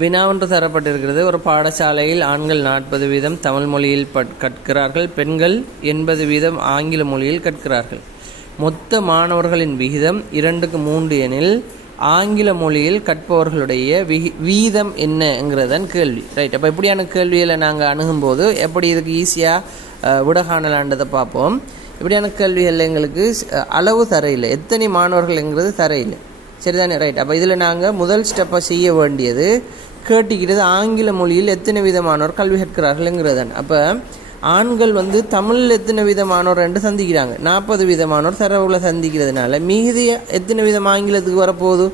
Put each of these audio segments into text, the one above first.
வினாவொன்று தரப்பட்டிருக்கிறது. ஒரு பாடசாலையில் ஆண்கள் 40% தமிழ் மொழியில் கற்கிறார்கள், பெண்கள் 80% ஆங்கில மொழியில் கற்கிறார்கள். மொத்த மாணவர்களின் விகிதம் 2:3 எனில் ஆங்கில மொழியில் கற்பவர்களுடைய வீதம் என்னங்கிறதான் கேள்வி. ரைட். அப்போ இப்படியான கேள்விகளை நாங்கள் அணுகும்போது எப்படி இதுக்கு ஈஸியாக விட காணலான்றதை பார்ப்போம். இப்படியான கேள்விகளில் எங்களுக்கு அளவு தரையில்லை, எத்தனை மாணவர்கள்ங்கிறது தரையில்லை. சரிதானே? ரைட். அப்போ இதில் நாங்கள் முதல் ஸ்டெப்பை செய்ய வேண்டியது கேட்டிக்கிறது ஆங்கில மொழியில் எத்தனை விதமானோர் கல்வி கற்கிறார்கள்ங்கிறது தான். அப்போ ஆண்கள் தமிழில் எத்தனை விதமானோர் என்று சந்திக்கிறாங்க, 40 விதமானோர் தரவுகளை சந்திக்கிறதுனால மீதி எத்தனை விதம் ஆங்கிலத்துக்கு வரப்போகுது?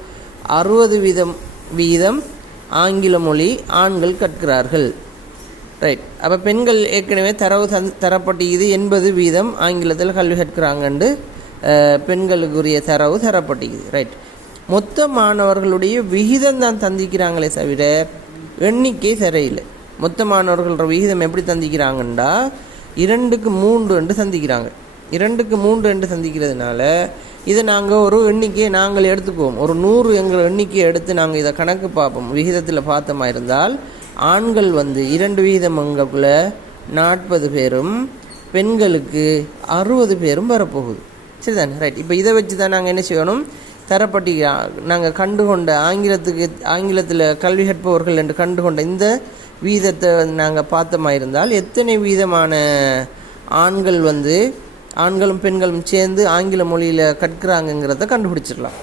60 வீதம் ஆங்கில மொழி ஆண்கள் கற்கிறார்கள். ரைட். அப்போ பெண்கள் ஏற்கனவே தரவு தரப்பட்டிக்குது, 80% ஆங்கிலத்தில் கல்வி கற்கிறாங்கண்டு பெண்களுக்குரிய தரவு தரப்பட்டிக்குது. ரைட். மொத்த மாணவர்களுடைய விகிதம் தான் தந்திக்கிறாங்களே தவிர எண்ணிக்கை சரியில்லை. மொத்த மாணவர்களோட விகிதம் எப்படி தந்திக்கிறாங்கண்டா 2:3 என்று சந்திக்கிறாங்க. 2:3 என்று சந்திக்கிறதுனால இதை நாங்கள் ஒரு எண்ணிக்கையை நாங்கள் எடுத்துக்குவோம். ஒரு 100 எங்கள் எண்ணிக்கையை எடுத்து நாங்கள் இதை கணக்கு பார்ப்போம். விகிதத்தில் பார்த்தோமா இருந்தால் ஆண்கள் 2 வீதம் அங்கக்குள்ள 40 பேரும் பெண்களுக்கு 60 பேரும் வரப்போகுது. சரிதானே? ரைட். இப்போ இதை வச்சு தான் நாங்கள் என்ன செய்யணும்? தரப்பட்டி நாங்கள் கண்டுகொண்ட ஆங்கிலத்தில் கல்வி கற்பவர்கள் என்று கண்டுகொண்ட இந்த வீதத்தை நாங்கள் பார்த்தோமா இருந்தால் எத்தனை வீதமான ஆண்கள் ஆண்களும் பெண்களும் சேர்ந்து ஆங்கில மொழியில் கற்கிறாங்கங்கிறத கண்டுபிடிச்சிடலாம்.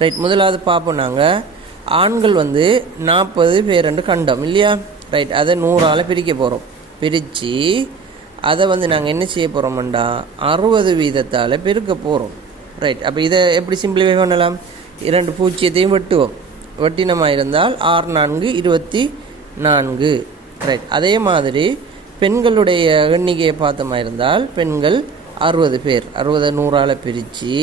ரைட். முதலாவது பார்ப்போம். நாங்கள் ஆண்கள் 40 பேர் என்று கண்டோம் இல்லையா? ரைட். அதை 100ஆல் பிரிக்க போகிறோம். பிரித்து அதை நாங்கள் என்ன செய்ய போகிறோம்டா 60 வீதத்தால் பெருக்க போகிறோம். ரைட். அப்போ இதை எப்படி சிம்பிளிஃபை பண்ணலாம்? 2 பூஜ்ஜியத்தையும் வெட்டுவோம். வெட்டினமாக இருந்தால் 6 4 24. ரைட். அதே மாதிரி பெண்களுடைய எண்ணிக்கையை பார்த்தோமா இருந்தால் பெண்கள் 60 பேர். 60 100ஆல் பிரித்து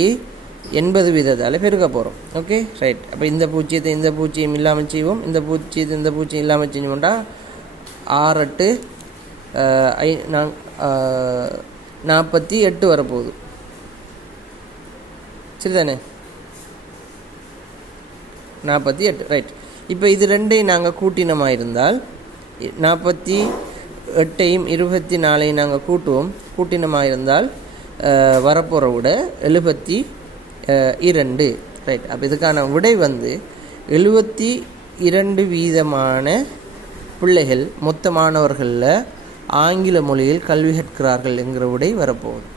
80 வீதத்தால் பெருக்க போகிறோம். ஓகே. ரைட். அப்போ இந்த பூஜ்ஜியத்தை இந்த பூஜ்ஜியம் இல்லாமல் செய்வோம், இந்த பூஜ்ஜியத்தை இந்த பூஜ்ஜியம் இல்லாமல் செஞ்சோம்டா 6 8 48 வரப்போகுது. சரிதானே? 48. ரைட். இப்போ இது ரெண்டையும் நாங்கள் கூட்டினமாக இருந்தால் 48ஐயும் 24ஐயும் நாங்கள் கூட்டினமாக இருந்தால் வரப்போகிற விட 72. ரைட். அப்போ இதுக்கான விடை 72 வீதமான பிள்ளைகள் மொத்த மாணவர்களில் ஆங்கில மொழியில் கல்வி கற்கிறார்கள் என்கிற விடை வரப்போகுது.